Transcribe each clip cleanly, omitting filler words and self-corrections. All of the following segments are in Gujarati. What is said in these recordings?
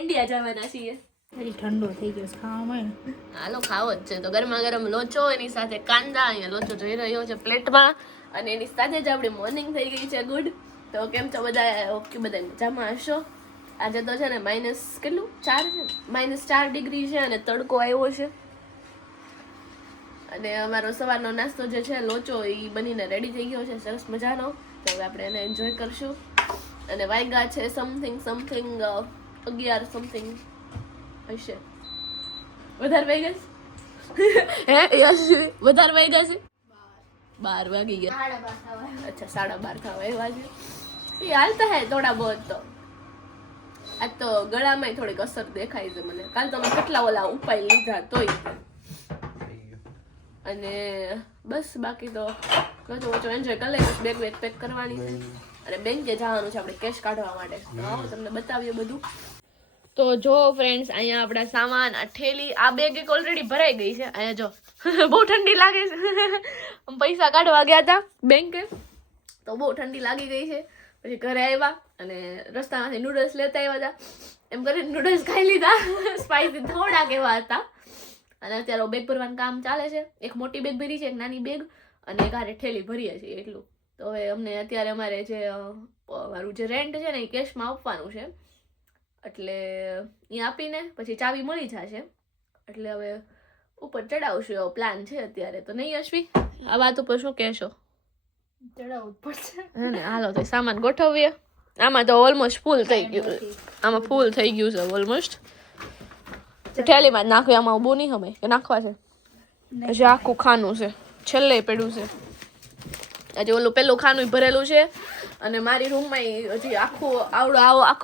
ઇન્ડિયા જવાના છીએ. ઠંડો થઈ ગયો ખાવામાં. હાલો ખાવો જ છે તો ગરમા ગરમ લોચો એની સાથે કાંદા. અહીંયા લોચો જોઈ રહ્યો છે પ્લેટમાં અને એની સાથે જ આપણી મોર્નિંગ થઈ ગઈ છે. ગુડ. તો કેમ છો બધા? ઓકે બધા મજામાં હશો. આજે તો છે ને માઇનસ કેટલું 4 છે, -4 ડિગ્રી છે અને તડકો આવ્યો છે. અને અમારો સવારનો નાસ્તો જે છે લોચો એ બનીને રેડી થઈ ગયો છે સરસ મજાનો. તો હવે આપણે એને એન્જોય કરશું. અને વાગ્યા છે સમથિંગ 11 સમથિંગ હશે. વધારે વાગ્યા છે હે યસ વધારે વાગ્યા છે 12 વાગી ગયા. અચ્છા 12:30 થવા એ વાગે એ હાલતા હે થોડા બહુ. તો આજ તો ગળામાં થોડીક અસર દેખાય છે મને. કાલ તો મેં કેટલા ઓલા ઉપાય લીધા તોય. અને બસ બાકી તો બધું એન્જોય કરી લઈશ. બેગ પેક કરવાની છે અને બેંકે જવાનું છે આપણે કેશ કાઢવા માટે. તો આવો તમને બતાવીએ બધું. તો જો ફ્રેન્ડ્સ અહીંયા આપણા સામાન આ ઠેલી આ બેગ એક ઓલરેડી ભરાઈ ગઈ છે. અહીંયા જો બહુ ઠંડી લાગે છે. પૈસા કાઢવા ગયા હતા બેંકે તો બહુ ઠંડી લાગી ગઈ છે. પછી ઘરે આવ્યા અને રસ્તામાંથી નૂડલ્સ લેતા આવ્યા હતા. એમ કરીને નૂડલ્સ ખાઈ લીધા. સ્પાઈસી થોડાક એવા હતા. અને અત્યારે બેગ ભરવાનું કામ ચાલે છે. એક મોટી બેગ ભરી છે, એક નાની બેગ અને એક આરે ઠેલી ભરીએ છીએ એટલું. તો હવે અમને અત્યારે અમારે જે મારું જે રેન્ટ છે ને એ કેશમાં આપવાનું છે. એટલે એ આપીને પછી ચાવી મળી જશે. એટલે હવે ઉપર ચડાવશું એવો પ્લાન છે અત્યારે. તો નહીં અશ્વી આ વાત ઉપર શું કહેશો? ચડાવવું પડશે ને હાલો તો સામાન ગોઠવીએ. આમાં તો ઓલમોસ્ટ ફૂલ થઈ ગયું. આમાં ફૂલ થઈ ગયું છે ઓલમોસ્ટ. ઠેલીમાં જ નાખ્યું. આમાં બહુ નહીં હમે કે નાખવા છે. હજી આખું ખાનું છે છેલ્લે પડ્યું છે. હજી ઓલું પેલું ખાનું ભરેલું છે. અને મારી રૂમમાં હજી આખું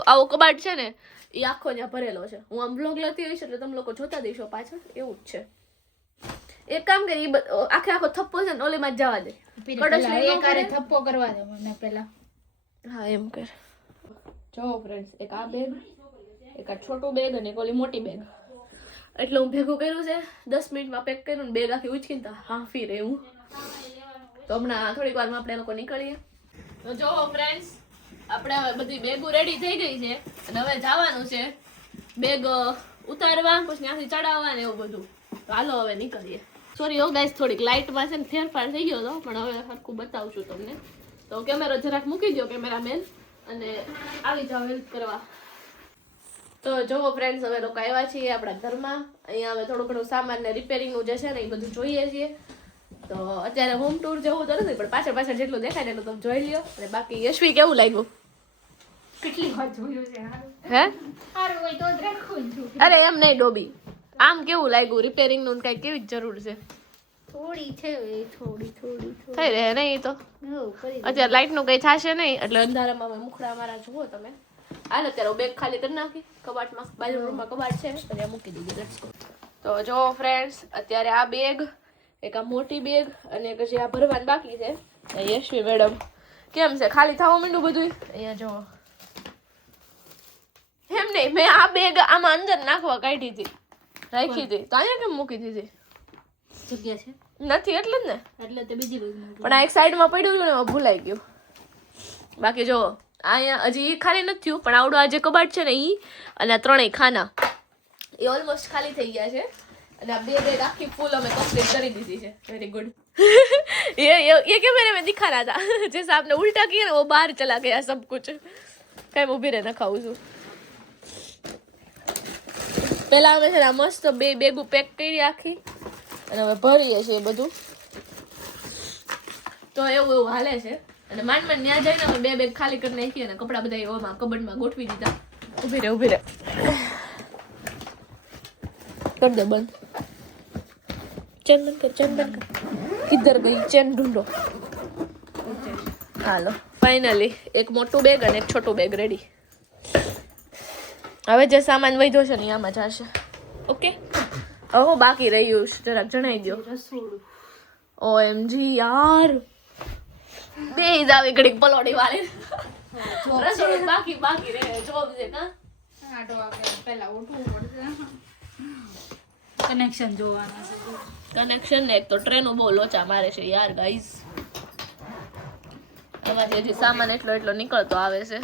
આવો કબાટ છે ને એ આખો ત્યાં ભરેલો છે. હું આમ બ્લોગ લેતી હોઈશ એટલે તમે લોકો જોતા દઈશો પાછળ. એવું જ છે. એક કામ કરી આખો થપ્પો છે ને ઓલીમાં જ જવા દે. થપ્પો કરવા દે મને પેલા. હા એમ કર. જો ફ્રેન્ડ્સ એક આ બેગ, એક આ છોટું બેગ અને એક ઓલી મોટી બેગ. એટલે હું ભેગું કર્યું છે. 10 મિનિટમાં પેક કર્યું ને બેગ આખી ઉચકીને તો હાંફી રહી હું. તો હમણાં થોડીક વારમાં આપણે લોકો નીકળીએ. તો જો ફ્રેન્ડ્સ આપણે હવે બધી બેગો રેડી થઈ ગઈ છે અને હવે જવાનું છે બેગ ઉતારવા પછી ત્યાંથી ચડાવવા ને એવું બધું. તો હાલો હવે નીકળીએ. સોરી હો ગાઈસ થોડીક લાઇટમાં છે ને ફેરફાર થઈ ગયો હતો પણ હવે સરખું બતાવું છું તમને. તો કેમેરો જરાક મૂકી દો કેમેરામેન અને આવી જાઓ હેલ્પ કરવા. તો જો ફ્રેન્ડ્સ હવે લોકો આવ્યા છીએ આપણા ઘરમાં. અહીંયા હવે થોડું ઘણું સામાન ને રિપેરિંગનું જે છે ને એ બધું જોઈએ છીએ. તો અત્યારે હોમ ટૂર જેવું તો નથી પણ પાછળ જેટલું દેખાય ને એટલું તમે જોઈ લ્યો. અને બાકી યશવી કેવું લાગ્યું? કેટલી વાર જોયું છે હે સારું હોય તો જ રાખું છું. અરે એમ નહીં ડોબી આમ કેવું લાગ્યું? રિપેરિંગનું કઈ કેવી જરૂર છે? થોડી છે થોડી થઈ રહે નહીં તો અત્યારે લાઇટનું કઈ થશે નહીં એટલે અંધારામાં અમે મુખડા મારા જુઓ તમે. હાલ અત્યારે બેગ ખાલી કરી નાખી કબાટમાં. બાજુ રૂમમાં કબાટ છે ત્યાં મૂકી દીધી. Let's go. તો જો ફ્રેન્ડ્સ અત્યારે આ બેગ, એક આ મોટી બેગ અને એક જે આ ભરવાનું બાકી છે. યશવી મેડમ કેમ છે ખાલી થવા માંડ્યું બધું? અહીંયા જો એમ નહીં મેં આ બેગ આમાં અંદર નાખવા કાઢી હતી રાખી હતી તો અહીંયા કેમ મૂકી દીધી? જગ્યા છે નથી એટલે જ ને. એટલે તે બીજી બેગ પણ આ એક સાઈડમાં પડ્યું હતું ને એમાં ભૂલાઈ ગયું. બાકી જો અહીંયા હજી ખાલી નથી થયું પણ આવડું આ જે કબાટ છે ને એ અને આ ત્રણેય ખાના એ ઓલમોસ્ટ ખાલી થઈ ગયા છે. અને આ બે બેગ આખી ફૂલ અમે કમ્પ્લીટ કરી દીધી છે. Very good. ये क्या मैंने दिखा रहा था जैसे आपने उल्टा किया ना वो बाहर चला गया सब कुछ. कहीं ઊભી રહે ન ખાવું છું. પહેલા અમે છે ને મસ્ત બે બેગો પેક કરી આખી અને હવે ભરીએ છીએ બધું. તો એવું હાલે છે. અને માંડ ત્યાં જઈને અમે બે બેગ ખાલી કરી નાખી અને કપડા બધા એવામાં કબડમાં ગોઠવી દીધા. ઊભી રહે कर दे बंद. चैन बंद कर. किधर गई चैन ढूंढो. હાલો ફાઇનલી એક મોટું બેગ અને એક છોટું બેગ રેડી. હવે જે સામાન વધ્યો છે ને આમાં જશે. ઓકે હવે બાકી રહ્યું જરાક જણાવી દો. OMG યાર બે જ આવી ઘડીક પલોડી વાળી રસોડું બાકી રહે જોબ છે કા. પેલા ઉઠવું પડશે. કનેક્શન જોવાના છે. કનેક્શન ને એક તો ટ્રેનો બહુ લોચા મારે છે યાર ગાઈઝ. એમાંથી હજી સામાન એટલો નીકળતો આવે છે.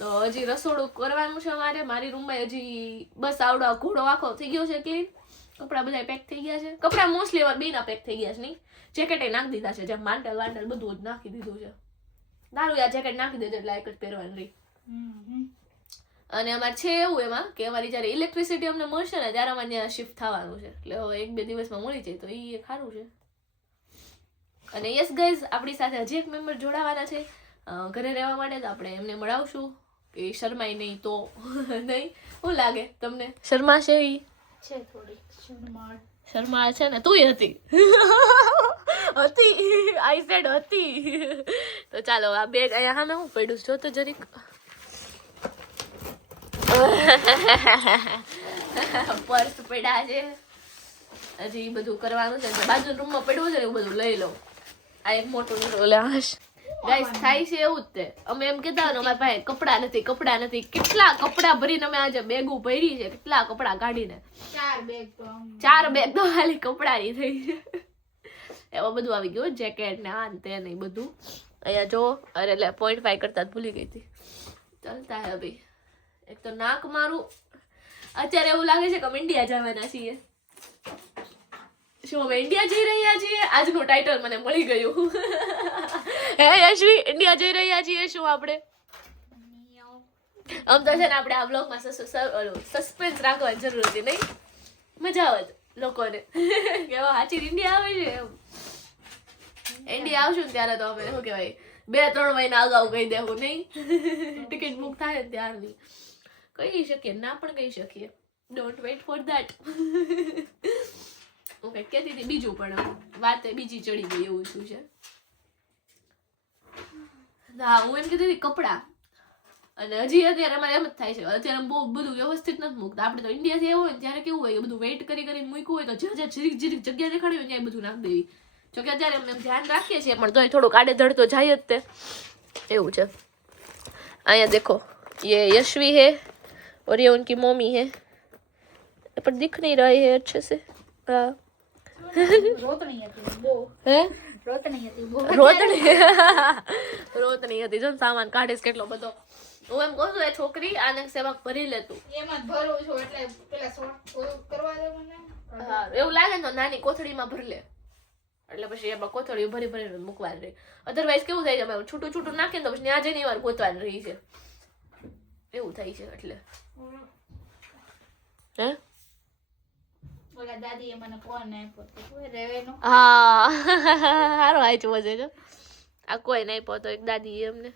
તો હજી રસોડું કરવાનું છે અમારે. મારી રૂમમાં હજી બસ આવડો ઘોડો આખો થઈ ગયો છે ક્લીન. કપડા બધા પેક થઈ ગયા છે. કપડા મોસ્ટલી અમારે બેના પેક થઈ ગયા છે. નહીં જેકેટે નાખી દીધા છે, જેમ માંડલ વાંડલ બધું જ નાખી દીધું છે. દારૂ આ જેકેટ નાખી દેજો એટલે એક જ પહેરવાની રહી. અને અમારે છે એવું એમાં કે અમારી જયારે ઇલેક્ટ્રિસિટી અમને મળશે ને ત્યારે અમારે ત્યાં શિફ્ટ થવાનું છે. એટલે હવે 1-2 દિવસમાં મળી જાય તો એ સારું છે. અને યસ ગાઈઝ, આપણી સાથે હજી એક મેમ્બર જોડાવાના છે ઘરે રહેવા માટે. તો આપણે એમને મળાવશું કે શરમાય નહીં તો નહીં. શું લાગે તમને? શર્મા છે ઈ? છે થોડી શરમાળ. શર્મા છે ને? તું હતી હતી આઈ સેડ હતી. તો ચાલો આ બેગ અહીંયા સામે હું પડ્યું જો તો જરીક. પર્સ પડ્યા છે, હજી બધું કરવાનું છે. બાજુ રૂમમાં પડ્યું છે ને એવું બધું લઈ લઉં. આ એક મોટું ગાઈસ થાય છે એવું જ તે. અમે એમ કહેતા હોય ને અમારી પાસે કપડા નથી. કેટલા કપડા ભરીને અમે આજે બેગું ભરી છે, કેટલા કપડા કાઢીને. 4 બેગ તો ખાલી કપડાની થઈ છે. એમાં બધું આવી ગયું, જેકેટ ને આ ને તે ને બધું. અહીંયા જો અરે એટલે 0.5 કરતા જ ભૂલી ગઈ હતી. ચાલતા હે ભાઈ. એક તો નાક મારું અત્યારે એવું લાગે છે કે અમે ઇન્ડિયા જવાના છીએ. શું અમે ઇન્ડિયા જઈ રહ્યા છીએ? આજનું ટાઇટલ મને મળી ગયું. હે યશવી, ઇન્ડિયા જઈ રહ્યા છીએ શું આપણે? આમ તો છે ને આપણે આ બ્લોગમાં સસ્પેન્સ રાખવાની જરૂર હતી નહીં? મજા આવત લોકોને કે સાચી ઇન્ડિયા આવે છે એમ. ઇન્ડિયા આવશું ને ત્યારે તો અમે શું કહેવાય 2-3 મહિના અગાઉ કહી દેવું નહીં? ટિકિટ બુક થાય ને ત્યારની કહી શકીએ, ના પણ કહી શકીએ. Don't weight for that. હું કંઈક કહેતી હતી બીજું, પણ વાત બીજી ચડી ગઈ એવું શું છે. હા, હું એમ કહેતી હતી કપડાં. અને હજી અત્યારે અમારે એમ જ થાય છે, અત્યારે બહુ બધું વ્યવસ્થિત નથી મૂકતા. આપણે તો ઇન્ડિયાથી એવું હોય ને ત્યારે કેવું હોય કે બધું વેઇટ કરીને મૂક્યું હોય તો જ્યાં જીરીક જગ્યા દેખાડી હોય ત્યાં બધું નાખી દેવી. જોકે અત્યારે અમે ધ્યાન રાખીએ છીએ પણ તોય થોડુંક આડેધડ તો જાય જ તે. એવું છે. અહીંયા દેખો, ये यशवी है और ये उनकी मम्मी है, पर दिख नहीं रही है अच्छे से. हाँ, રોતણી હતી બહુ. હે રોતણી હતી બહુ. રોતણી હતી જો સામાન કાઢીશ કેટલો બધો. હું એમ કહું છું એ છોકરી આને સેવાક ભરી લેતું. એમાં જ ભરું છું એટલે પેલા શોર્ટ કરવા દે મને. હા, એવું લાગે ને તો નાની કોથળીમાં ભરી લે એટલે પછી એમાં કોથળી ભરીને મૂકવાની રહી. અધરવાઇઝ કેવું થાય છે, છૂટું છૂટું નાખીને તો પછી ત્યાં જઈને વાર ગોતવાની રહી છે. એવું થાય છે એટલે. હે ઓલા દાદીએ મને કોણ આપ્યો તો કોઈ રેવેનો. હા, સારો આયચો છે જો. આ કોઈ નહીં પોતો એક દાદી એમને.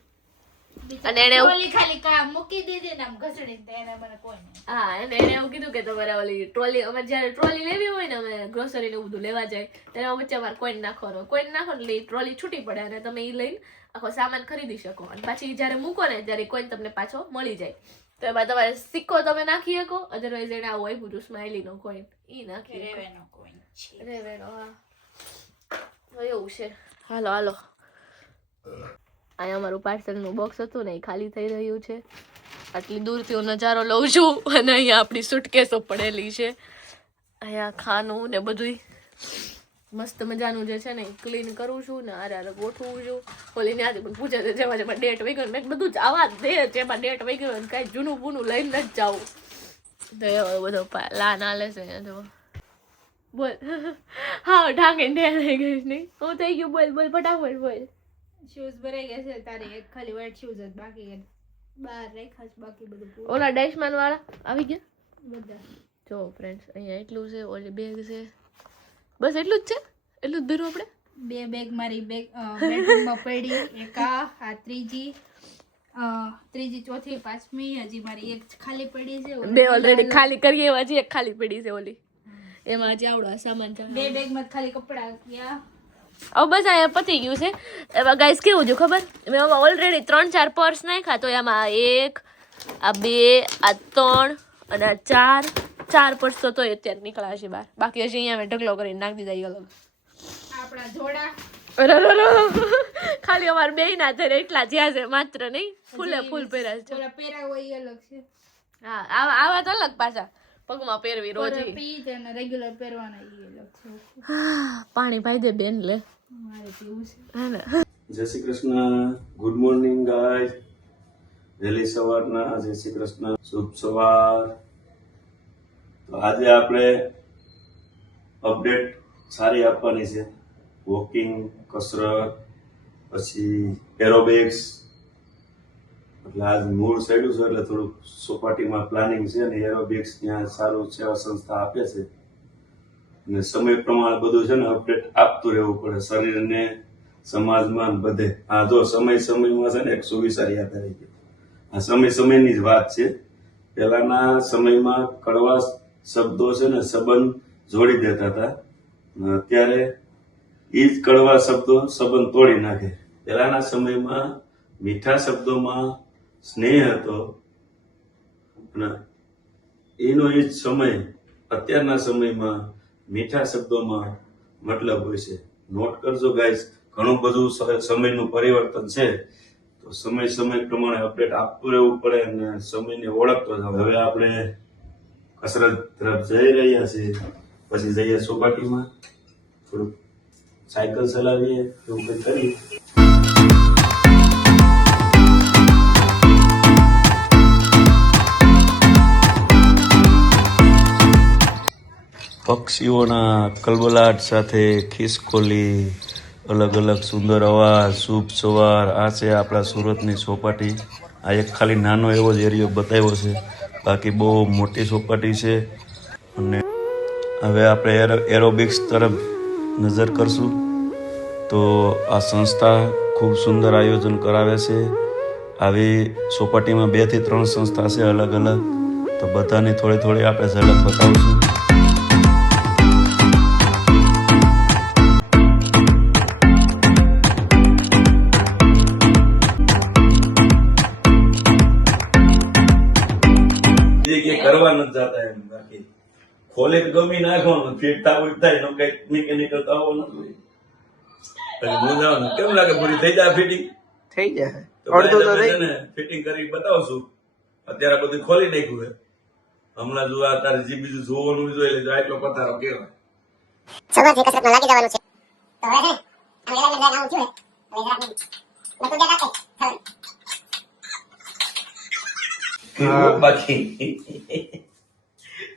અને એને ટ્રોલી ખાલી કામ મૂકી દીધી ને આમ ઘસડીને એને મને કોઈ નહીં. હા, એને એવું કીધું કે તમારે ઓલી ટ્રોલી, અમારે જયારે ટ્રોલી લેવી હોય ને અમે ગ્રોસરી ને બધું લેવા જાય ત્યારે વચ્ચે અમારે કોઈન નાખવાનો. કોઈન નાખો એટલે ટ્રોલી છૂટી પડે અને તમે એ લઈને આખો સામાન ખરીદી શકો. અને પાછી જયારે મૂકો ને ત્યારે કોઈન તમને પાછો મળી જાય. તો એમાં તમારે સિક્કો તમે નાખી શકો. અધરવાઇઝ એને આવું આપ્યું હતું સ્માઇલી નો કોઈન, ઈ નાખી રેવેનો કોઈ છે. રેવેનો. હા, એવું છે. હાલો અહીંયા અમારું પાર્સલનું બોક્સ હતું ને એ ખાલી થઈ રહ્યું છે. આટલી દૂરથી હું નજારો લઉં છું અને અહીંયા આપણી સુટકેસો પડેલી છે. અહીંયા ખાનું ને બધું મસ્ત મજાનું જે છે ને ક્લીન કરું છું ને આરે ગોઠવું છું. ઓલી ત્યાંથી પણ પૂછે છે જેમાં ડેટ વહી ગયો. મેં બધું જ આવા જ દે જેમાં ડેટ વહી ગયો ને કાંઈ જૂનું બૂનું લઈને જ જાઉં. તો એવો બધો લાન હાલે છે અહીંયા જો. બોલ. હા, ઢાંકીને ઢેર થઈ ગઈ નહીં. હું થઈ ગયું. બોલ ફટાફટ બોલ. શૂઝ ભરાઈ ગયા છે તારે એક ખાલી વ્હાઈટ શૂઝ જ બાકી બહાર રાખ્યા છે, બાકી બધું પૂરું. ઓલા ડેશમાન વાળા આવી ગયા બધા. જો ફ્રેન્ડ્સ અહીંયા એટલું છે. ઓલી બેગ છે, બસ એટલું જ છે. એટલું જ ભર્યું આપણે. 2 બેગ મારી બેડરૂમમાં પડી. એક આ ત્રીજી ચોથી પાંચમી હજી મારી એક ખાલી પડી છે. 2 ઓલરેડી ખાલી કરી એવા છે. એક ખાલી પડી છે ઓલી. એમાં હજી આવડો સામાન છે. 2 બેગમાં ખાલી કપડા ગયા. હવે બસ અહીંયા પતી ગયું છે. એમાં ગાઈસ કેવું છે ખબર, મેં આમાં ઓલરેડી 3-4 પર્સ નાખ્યા તો એમાં 1 આ 2 આ 3 અને આ 4 પર્સ તો અત્યારે નીકળ્યા છે બહાર. બાકી હજી અહીંયા મેં ઢગલો કરીને નાખી દીધા અલગ. આપણા જોડા ખાલી અમારે બે ના થઈને એટલા જ્યાં છે માત્ર નહીં, ફૂલે ફૂલ પહેર્યા છે. ઓલા પહેરા હોય અલગ છે. હા, આવા તો અલગ પાછા પગમાં પહેરવી રોજ. પીત અને રેગ્યુલર પહેરવાના ઈ અલગ છે. પાણી પાઈ દે બેન લે. મારે પીવું છે. હે ને. જય Shri Krishna. Good morning guys. વહેલી સવારના જય શ્રી કૃષ્ણ, શુભ સવાર. તો આજે આપણે અપડેટ સારી આપવાની છે. વોકિંગ, કસરત, પછી એરોબિક્સ. એટલે આજ મૂળ સાઈડ છે એટલે થોડુંક સોપાટીમાં પ્લાનિંગ છે ને એરોબિક્સ ત્યાં સારું સેવા સંસ્થા આપે છે. અને સમય પ્રમાણે બધું છે ને અપડેટ આપતું રહેવું પડે શરીરને, સમાજમાં બધે. આ જો સમયમાં છે ને એક સુવિચાર યાદ આવી ગયો. આ સમયની જ વાત છે. પહેલાના સમયમાં કડવા શબ્દો છે ને સંબંધ જોડી દેતા હતા. અત્યારે એ જ કડવા શબ્દો સંબંધ તોડી નાખે. પહેલાના સમયમાં મીઠા શબ્દોમાં સ્નેહ હતો અને એનો એ જ સમય અત્યારના સમયમાં મીઠા શબ્દોમાં મતલબ હોય છે. નોટ કરજો ગાઈસ, ઘણું બધું સમયનું પરિવર્તન છે. તો સમય પ્રમાણે અપડેટ આપતું રહેવું પડે અને સમયને ઓળખતો જાવ. હવે આપણે કસરત તરફ જઈ રહ્યા છીએ, પછી જઈએ સોપાટીમાં, થોડુંક સાયકલ ચલાવીએ, એવું કંઈ કરીએ. પક્ષીઓના કલબલાટ સાથે ખિસકોલી, અલગ અલગ સુંદર અવાજ, શુભ સવાર. આ છે આપણા સુરતની સોપાટી. આ એક ખાલી નાનો એવો જ એરિયો બતાવ્યો છે, બાકી બહુ મોટી સોપાટી છે. અને હવે આપણે એરોબિક્સ તરફ નજર કરશું. તો આ સંસ્થા ખૂબ સુંદર આયોજન કરાવે છે. આવી સોપાટીમાં 2 થી 3 સંસ્થા છે અલગ અલગ. તો બધાની થોડી આપણે ઝલક બતાવશું. કરવા નથી જતા એમ, બાકી ખોલે ગમી નાખવાનું, ફિટ થવું થાય એનો કઈક મિકેનિકલ તો આવો નથી. પછી હું જાઉં કેમ લાગે પૂરી થઈ જાય ફિટિંગ? થઈ જાય. ફિટિંગ કરી બતાવશું. અત્યારે બધું ખોલી નાખ્યું છે. હમણાં જો આ તારે જે બીજું જોવાનું જોઈ લેજો. આટલો પથારો કેવાય. સવારથી કસરતમાં લાગી જવાનું છે. તો હવે છે અમે એલા આવું છું. હવે જરાક નતો દેખાતો. બાકી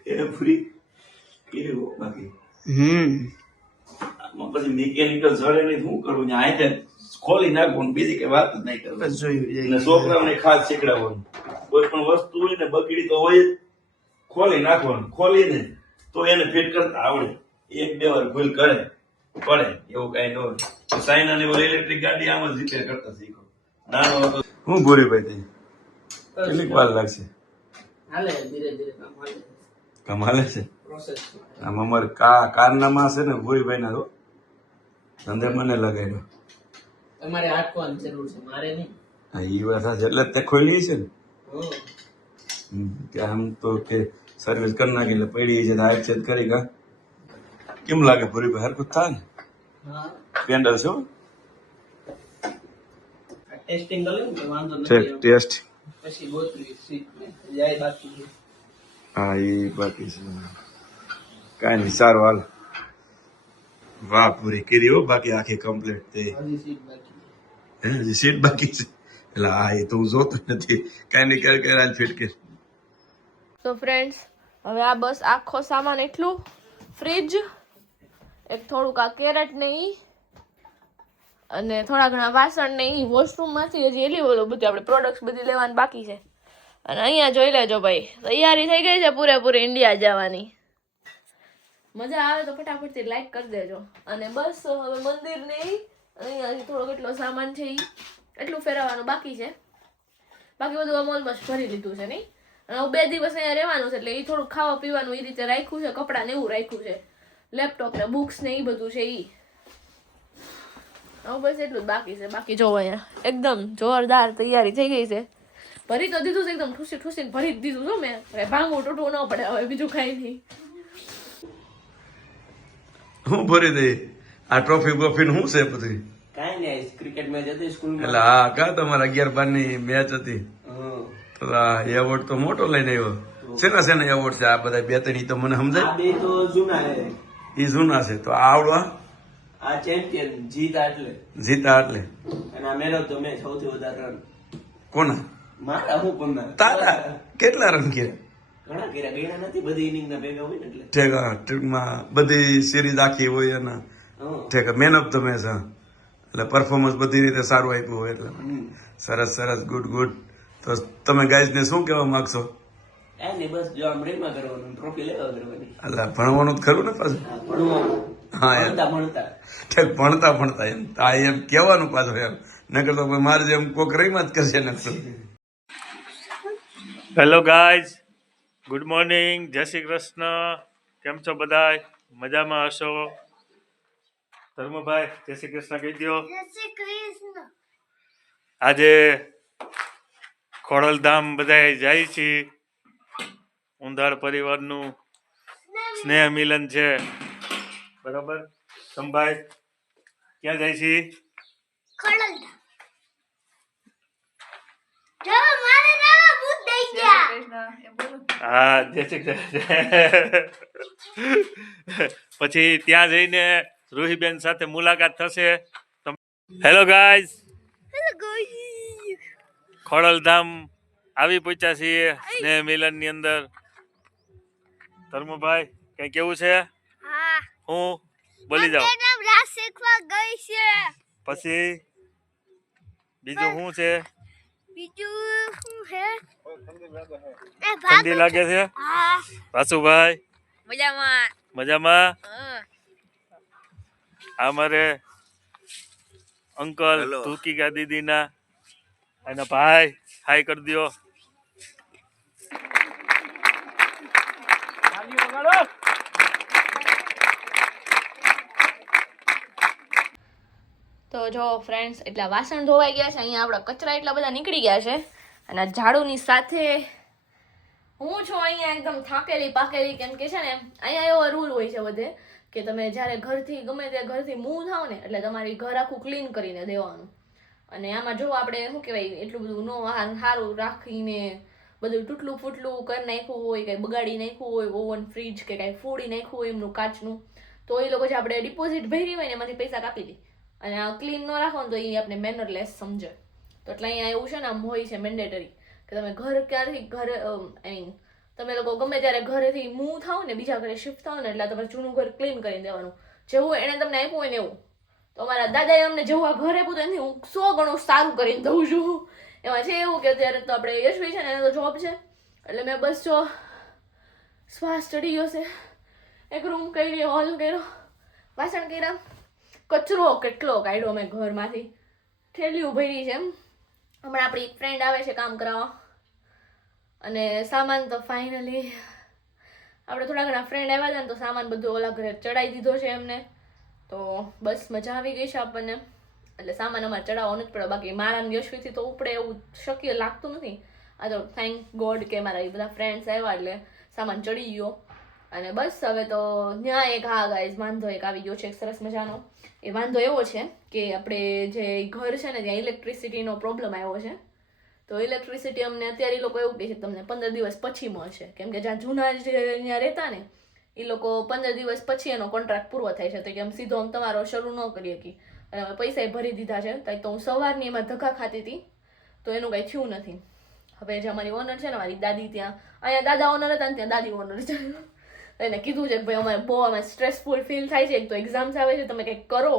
એ પૂરી કેવું બાકી આમાં પછી મિકેનિકલ જડે નહીં, શું કરવું? આ ખોલી નાખવું, બીજી કઈ વાત જ નહીં કરવી. જોયું છોકરાઓને ખાસ શીખડાવવાનું. કોઈ પણ વસ્તુ હોય ને બગડી તો હોય જ, ખોલી નાખવાનું. ખોલીને તો એને ફિટ કરતા આવડે. 1-2 વાર ભૂલ કરે પડે એવું કઈ ન હોય. સાયના ની ઇલેક્ટ્રિક ગાડી આમ જ રિપેર કરતા શીખો. નાનો હતો હું ભૂરીભાઈ કેટલીક વાર લાગશે? કામ હાલે છે. આમ અમારે કારનામાં છે ને ભૂરીભાઈ ના ધંધે મને લગાડ્યો. તમારે આટવાની જરૂર છે, મારે નહીં. હા, એ વાત સાચી. એટલે તે ખોલી છે ને કે આમ તો કે સર્વિસ કરી નાખી એટલે પડી છે, આક્ષેપ કરી. કા કેમ લાગે ભૂરીભાઈ? હરકત થાય ને? પેન્ડલ છો ટેસ્ટિંગ કરી ને વાંધો ટેસ્ટ પછી ગોતવી સીટ ને જાય બાકી છે. હા, એ બાકી છે. કાંઈ નહીં, સારું હાલ. વાહ, પૂરી કરી હો. બાકી આખી કમ્પ્લીટ તે હજી સીટ બાકી હજી સીટ બાકી છે. એટલે હા, એ તો હું જોતો નથી. કાંઈ નહીં, કર આજ ફિટ કર. તો ફ્રેન્ડ્સ, હવે આ બસ આખો સામાન એટલું, ફ્રીજ, એક થોડુંક આ કેરેટ ને ઈ, અને થોડા ઘણા વાસણ ને ઈ, વોશરૂમમાંથી હજી એલી ઓલું બધું આપણે પ્રોડક્ટ્સ બધી લેવાની બાકી છે. અને અહીંયા જોઈ લેજો ભાઈ, તૈયારી થઈ ગઈ છે પૂરેપૂરી ઇન્ડિયા જવાની. મજા આવે તો ફટાફટથી લાઈક કરી દેજો. અને બસ હવે મંદિર ને ઈ, અહીંયા થોડોક એટલો સામાન છે ઈ એટલું ફેરવવાનું બાકી છે. બાકી બધું આમ ઓલમોસ્ટ ભરી લીધું છે નહીં. અને હું 2 દિવસ અહીંયા રહેવાનું છે એટલે એ થોડુંક ખાવા પીવાનું એ રીતે રાખ્યું છે. કપડાં ને એવું રાખ્યું છે, લેપટોપ ને બુક્સ ને એ બધું છે ઈ. હવે બસ એટલું જ બાકી છે. બાકી જો અહીંયા એકદમ જોરદાર તૈયારી થઈ ગઈ છે. ભરી તો દીધું છે, એકદમ ઠૂસીને ભરી જ દીધું છું મેં. ભાંગવું તૂટવું ન પડે હવે, બીજું કઈ નહીં. હું ભરી દઈ આ ટ્રોફી બોફી શું છે બધું? કાંઈ નહીં, ક્રિકેટ મેચ હતી સ્કૂલમાં. એટલે હા, કા તમારા 11-12 ની મેચ હતી તો આ એવોર્ડ તો મોટો લઈને આવ્યો. શેના એવોર્ડ છે આ બધા? 2-3 તો મને સમજાય. આ બે તો જૂના છે. એ જૂના છે તો આવડવા આ ચેમ્પિયન જીતા એટલે જીતા એટલે અને આ મેન ઓફ ધ મેચ સૌથી વધારે રન કોના? મારા હું પણ તારા કેટલા રન કર્યા? ઘણા કર્યા ગયડા નથી બધી ઇનિંગ ના ભેગા હોય ને એટલે ઠીક હા, ટૂંકમાં બધી સિરીઝ આખી હોય એના હં. ઠીક મેન ઓફ ધ મેચ હા, એટલે પરફોર્મન્સ બધી રીતે સારું આપ્યું હોય એટલે સરસ સરસ ગુડ ગુડ. તો તમે ગાઈઝને શું કહેવા માંગશો? એને બસ જો આમ રેમાં કરવાનું ટ્રોફી લેવા કરવાની એટલે ભણવાનું જ ખરું ને પાછું? હા, ભણવાનું હા એમ ભણતા ભણતા ઠીક ભણતા ભણતા એમ આ એમ કહેવાનું પાછું એમ, નકર તો ભાઈ મારે જેમ કોક રહીમાં જ કરશે ને. હેલો ગાઈઝ, ગુડ મોર્નિંગ, જય શ્રી કૃષ્ણ. કેમ છો બધાય? મજામાં હશો? ધર્મભાઈ જય શ્રી કૃષ્ણ કહી દો. આજે ખોડલધામ બધાય જાય છે. ઉંધાડ પરિવારનું સ્નેહ મિલન છે, બરાબર? સંભાઈ ક્યાં જાય છે? હા જય શ્રી કૃષ્ણ. પછી ત્યાં જઈને રૂહીબેન સાથે મુલાકાત થશે. હેલો ગાઈઝ, ખોડલધામ આવી પહોંચ્યા છીએ સ્નેહ મિલન ની અંદર. ધર્મભાઈ કઈ કેવું છે? હું બોલી જાઉં પછી બીજું શું છે? ઠંડી લાગે છે? વાસુભાઈ મજામાં? આ મારે અંકલ તુર્કિકા દીદીના એના ભાઈ હાય કરી દો. તો જો ફ્રેન્ડ્સ, એટલા વાસણ ધોવાઈ ગયા છે, અહીંયા આપણા કચરા એટલા બધા નીકળી ગયા છે, અને આ ઝાડુની સાથે હું છું અહીંયા એકદમ થાકેલી પાકેલી. કેમ કે છે ને અહીંયા એવો રૂલ હોય છે બધે કે તમે જ્યારે ઘરથી ગમે તે ઘરથી મૂવ થાવ ને એટલે તમારી ઘર આખું ક્લીન કરીને દેવાનું. અને આમાં જો આપણે શું કહેવાય એટલું બધું નો સારું રાખીને બધું તૂટલું ફૂટલું કરી નાખ્યું હોય, કંઈ બગાડી નાખ્યું હોય, ઓવન ફ્રીજ કે કાંઈ ફોડી નાખ્યું હોય એમનું કાચનું, તો એ લોકો જે આપણે ડિપોઝિટ ભરી હોય ને એમાંથી પૈસા કાપી દે. અને આ ક્લીન ન રાખો ને તો એ આપણે મેનરલેસ સમજે. તો એટલે અહીંયા એવું છે ને આમ હોય છે મેન્ડેટરી કે તમે ઘર ક્યારથી ઘરે આઈ મીન તમે લોકો ગમે ત્યારે ઘરેથી મૂવ થાવ ને બીજા ઘરે શિફ્ટ થાવ ને એટલે તમારે જૂનું ઘર ક્લીન કરીને દેવાનું, જેવું એણે તમને આપ્યું હોય ને એવું. તો અમારા દાદાએ અમને જેવું આ ઘર આપ્યું એનાથી હું 100 ગણું સારું કરીને દઉં છું. એમાં છે એવું કે અત્યારે તો આપણે યશવી છે ને એનો તો જોબ છે, એટલે મેં બસ જો શ્વાસ ચડી ગયો છે. એક રૂમ કરી, હોલ કર્યો, વાસણ કર્યા, કચરો કેટલો કાઢ્યો મેં ઘરમાંથી, થેલીઓ ભરી છે. એમ હમણાં આપણી એક ફ્રેન્ડ આવે છે કામ કરાવવા, અને સામાન તો ફાઇનલી આપણે થોડા ઘણા ફ્રેન્ડ આવ્યા હતા ને તો સામાન બધું ઓલા ઘરે ચડાવી દીધો છે એમને. તો બસ મજા આવી ગઈ છે આપણને, એટલે સામાન અમારે ચડાવવાનો જ પડે. બાકી મારા યશવીથી તો ઉપડે એવું શક્ય લાગતું નથી. આ તો થેન્ક ગોડ કે મારા એ બધા ફ્રેન્ડ્સ આવ્યા એટલે સામાન ચડી ગયો. અને બસ હવે તો ત્યાં એક હા ગાઈઝ વાંધો એક આવી ગયો છે સરસ મજાનો. એ વાંધો એવો છે કે આપણે જે ઘર છે ને ત્યાં ઇલેક્ટ્રિસિટીનો પ્રોબ્લેમ આવ્યો છે. તો ઇલેક્ટ્રિસિટી અમને અત્યારે એ લોકો એવું કહે છે તમને 15 દિવસ પછી મળશે. કેમ કે જ્યાં જૂના જે અહીંયા રહેતા ને એ લોકો 15 દિવસ પછી એનો કોન્ટ્રાક્ટ પૂરો થાય છે. તો કે આમ સીધો આમ તમારો શરૂ ન કરી શકી, અને અમે પૈસા ભરી દીધા છે. તો હું સવારની એમાં ધક્કા ખાતી હતી તો એનું કાંઈ થયું નથી. હવે જે અમારી ઓનર છે ને મારી દાદી, ત્યાં અહીંયા દાદા ઓનર હતા ને ત્યાં દાદી ઓનર છે. એને કીધું છે કે ભાઈ અમારે બહુ અમે સ્ટ્રેસફુલ ફીલ થાય છે, એક તો એક્ઝામ્સ આવે છે, તમે કંઈક કરો.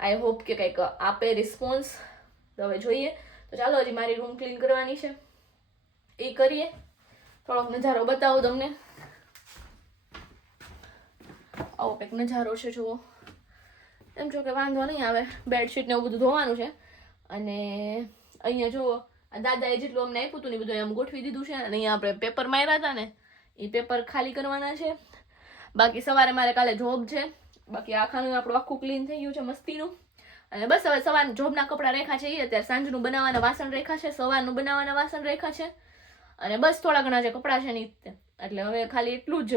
આઈ હોપ કે કંઈક આપે રિસ્પોન્સ. તો હવે જોઈએ. તો ચાલો હજી મારી રૂમ ક્લીન કરવાની છે, એ કરીએ. થોડોક નજારો બતાવું તમને. આવો કંઈક નજારો છે જુઓ. એમ જો કે વાંધો નહીં આવે, બેડશીટ ને એવું બધું ધોવાનું છે. અને અહીંયા જુઓ આ દાદાએ જેટલું અમને આપ્યું હતું ને એ બધું આમ ગોઠવી દીધું છે. અને અહીંયા આપણે પેપર માર્યા હતા ને એ પેપર ખાલી કરવાના છે. બાકી સવારે મારે કાલે જોબ છે. બાકી આખાનું આપણું આખું ક્લીન થઈ ગયું છે મસ્તીનું. અને બસ હવે સવારના જોબના કપડાં રેખા છે, અત્યારે સાંજનું બનાવવાના વાસણ રેખા છે, સવારનું બનાવવાના વાસણ રેખા છે. અને બસ થોડા ઘણા જે કપડાં છે ને એટલે હવે ખાલી એટલું જ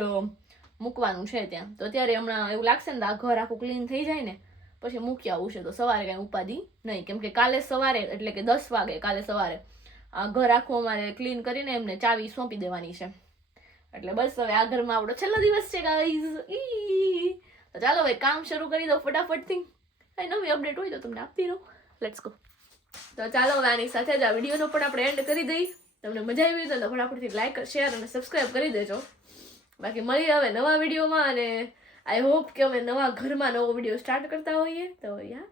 મૂકવાનું છે ત્યાં. તો અત્યારે હમણાં એવું લાગશે ને આ ઘર આખું ક્લીન થઈ જાય ને પછી મૂકી આવું છે. તો સવારે કાંઈ ઉપાધિ નહીં, કેમ કે કાલે સવારે એટલે કે 10 વાગે કાલે સવારે આ ઘર આખું અમારે ક્લીન કરીને એમને ચાવી સોંપી દેવાની છે. એટલે બસ હવે આ ઘરમાં આપણો છેલ્લો દિવસ છે ગાઈઝ. તો ચાલો હવે કામ શરૂ કરી દો ફટાફટથી. કઈ નવી અપડેટ હોય તો તમને આપતી રહું. Let's go. તો ચાલો હવે આની સાથે જ આ વિડીયોનો પણ આપણે એન્ડ કરી દઈએ. તમને મજા આવી તો ફટાફટથી લાઈક શેર અને સબસ્ક્રાઈબ કરી દેજો. બાકી મળીએ હવે નવા વિડીયોમાં અને આઈ હોપ કે અમે નવા ઘરમાં નવો વિડીયો સ્ટાર્ટ કરતા હોઈએ. તો યા